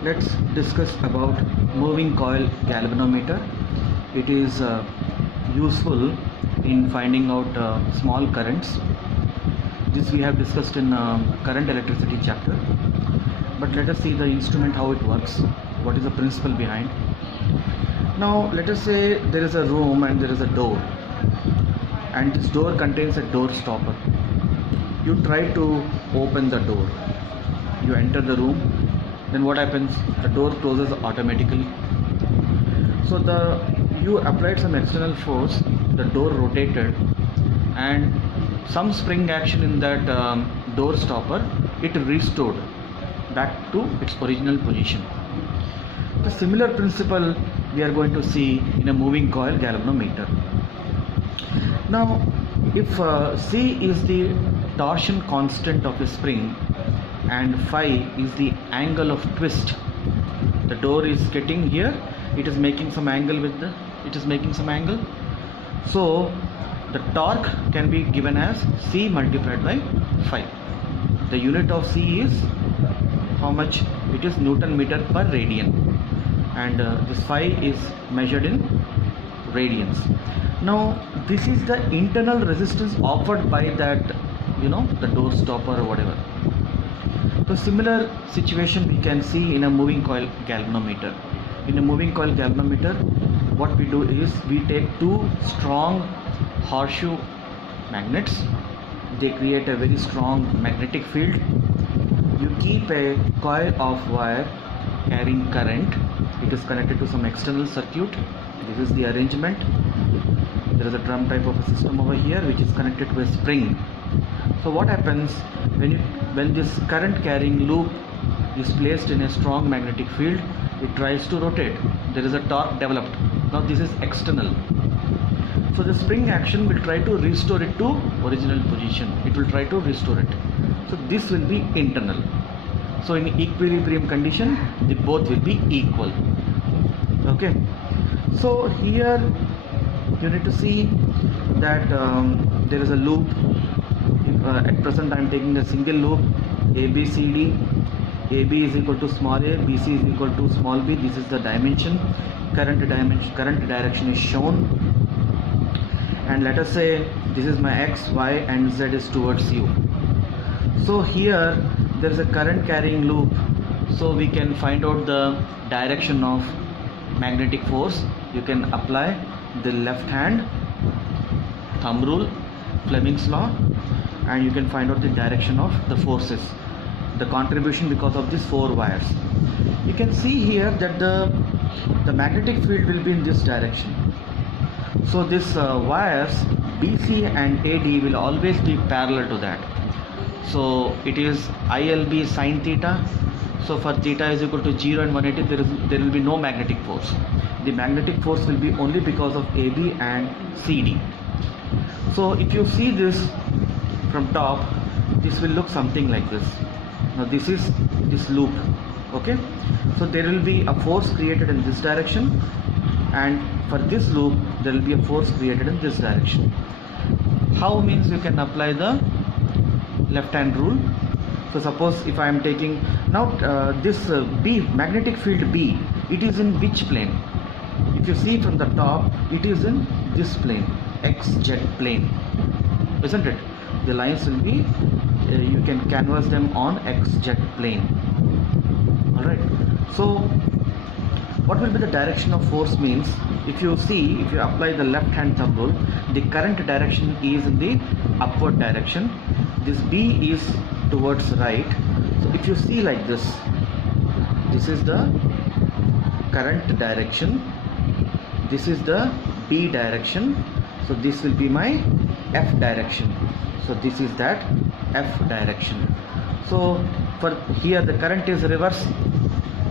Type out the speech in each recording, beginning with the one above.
Let's discuss about moving coil galvanometer. It is useful in finding out small currents. This we have discussed in current electricity chapter. But let us see the instrument, how it works, what is the principle behind. Now let us say there is a room and there is a door, and this door contains a door stopper. You try to open the door, you enter the room, then what happens? The door closes automatically. So you applied some external force, the door rotated, and some spring action in that door stopper, it restored back to its original position. The similar principle we are going to see in a moving coil galvanometer. Now if C is the torsion constant of a spring and phi is the angle of twist, the door is getting here, it is making some angle so the torque can be given as C multiplied by phi. The unit of C is how much? It is Newton meter per radian, and this phi is measured in radians. Now this is the internal resistance offered by that, the door stopper or whatever. So similar situation we can see in a moving coil galvanometer. In a moving coil galvanometer, what we do is we take two strong horseshoe magnets. They create a very strong magnetic field. You keep a coil of wire carrying current. It is connected to some external circuit. This is the arrangement. There is a drum type of a system over here which is connected to a spring. So what happens when this current carrying loop is placed in a strong magnetic field, it tries to rotate. There is a torque developed. Now this is external. So the spring action will try to restore it to original position. It will try to restore it. So this will be internal. So in equilibrium condition, the both will be equal. Okay. So here you need to see that there is a loop. At present I am taking a single loop, ABCD. AB is equal to small a, BC is equal to small b. This is the dimension. Current direction is shown. And let us say this is my X, Y and Z is towards U. So here there is a current carrying loop. So we can find out the direction of magnetic force. You can apply the left hand thumb rule, Fleming's law, and you can find out the direction of the forces, the contribution because of these four wires. You can see here that the magnetic field will be in this direction. So these wires BC and AD will always be parallel to that. So it is ILB sine theta. So for theta is equal to 0 and 180, there will be no magnetic force. The magnetic force will be only because of AB and CD. So if you see this from top, this will look something like this. Now this is this loop. Okay, so there will be a force created in this direction, and for this loop there will be a force created in this direction. How means you can apply the left hand rule. So suppose if I am taking now this B, magnetic field B, it is in which plane? If you see from the top, it is in this plane, XZ plane, isn't it? The lines will be you can canvas them on XZ plane. Alright, so what will be the direction of force means? If you apply the left hand thumb rule, the current direction is in the upward direction. This B is towards right. So if you see like this is the current direction, this is the B direction. So this will be my F direction. So this is that F direction. So for here the current is reverse.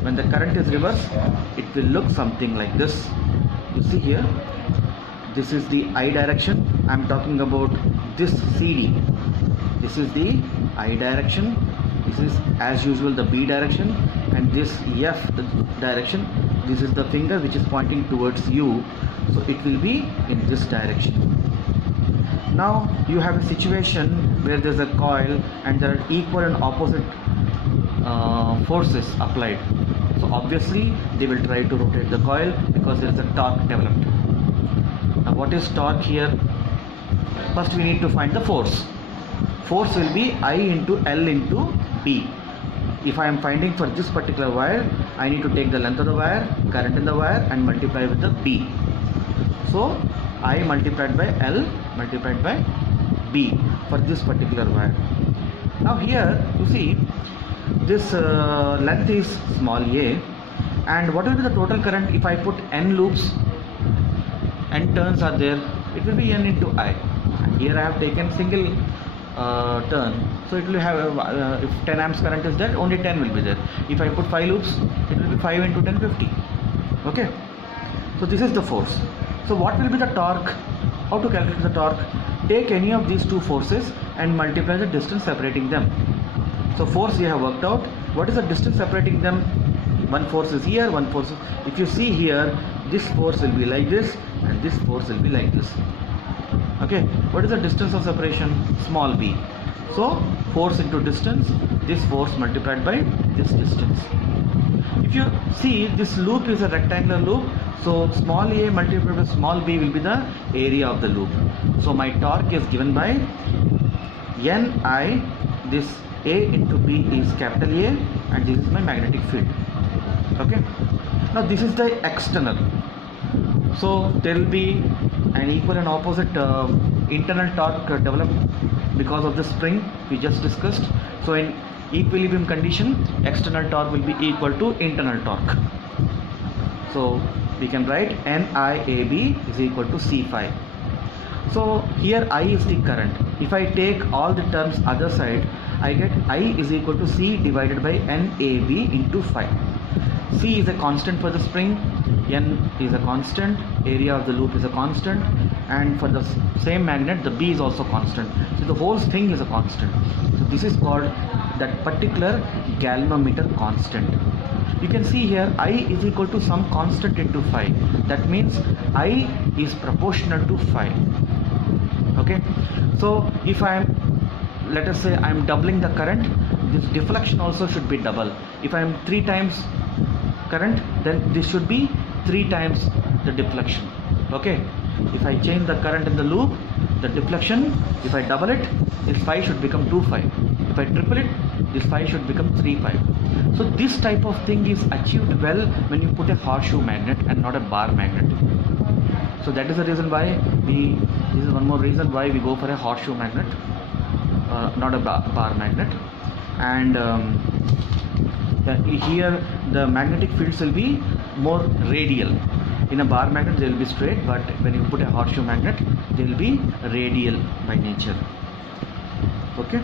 When the current is reverse, it will look something like this. You see here, this is the I direction. I am talking about this CD. This is the I direction. This is as usual the B direction, and this F direction, this is the finger which is pointing towards U. So it will be in this direction. Now you have a situation where there is a coil and there are equal and opposite forces applied. So So obviously they will try to rotate the coil because there is a torque developed. Now what is torque here? First we need to find the force. Force will be I into L into B. If I am finding for this particular wire, I need to take the length of the wire, current in the wire, and multiply with the B. So I multiplied by L multiplied by B for this particular wire. Now here you see this length is small a, and what will be the total current if I put n loops, n turns are there, it will be n into I. And here I have taken single turn, so it will have if 10 amps current is there, only 10 will be there. If I put 5 loops, it will be 5 into 10, 50. Okay, so this is the force. So what will be the torque? How to calculate the torque? Take any of these two forces and multiply the distance separating them. So force we have worked out. What is the distance separating them? One force is here, one force is, if you see here, this force will be like this and this force will be like this. Okay, what is the distance of separation? Small b. So force into distance, this force multiplied by this distance. If you see, this loop is a rectangular loop, so small a multiplied by small b will be the area of the loop. So my torque is given by Ni, this A into B is capital A, and this is my magnetic field. Okay, now this is the external. So there will be an equal and opposite internal torque developed because of the spring we just discussed. So in equilibrium condition, external torque will be equal to internal torque. So we can write NIAB is equal to C phi. So here I is the current. If I take all the terms other side, I get I is equal to C divided by NAB into phi. C is a constant for the spring, N is a constant, area of the loop is a constant, and for the same magnet the B is also constant. So the whole thing is a constant. So this is called that particular galvanometer constant. You can see here I is equal to some constant into phi. That means I is proportional to phi. Okay, so if I am, let us say I am doubling the current, this deflection also should be double. If I am 3 times current, then this should be 3 times the deflection. Okay, if I change the current in the loop, the deflection, if I double it, this phi should become 2 phi. If I triple it, this phi should become 3 phi. So this type of thing is achieved well when you put a horseshoe magnet and not a bar magnet. So that is the reason why this is one more reason why we go for a horseshoe magnet, not a bar magnet. And here the magnetic fields will be more radial. In a bar magnet they will be straight, but when you put a horseshoe magnet they will be radial by nature. Okay,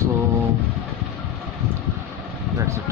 so that's it.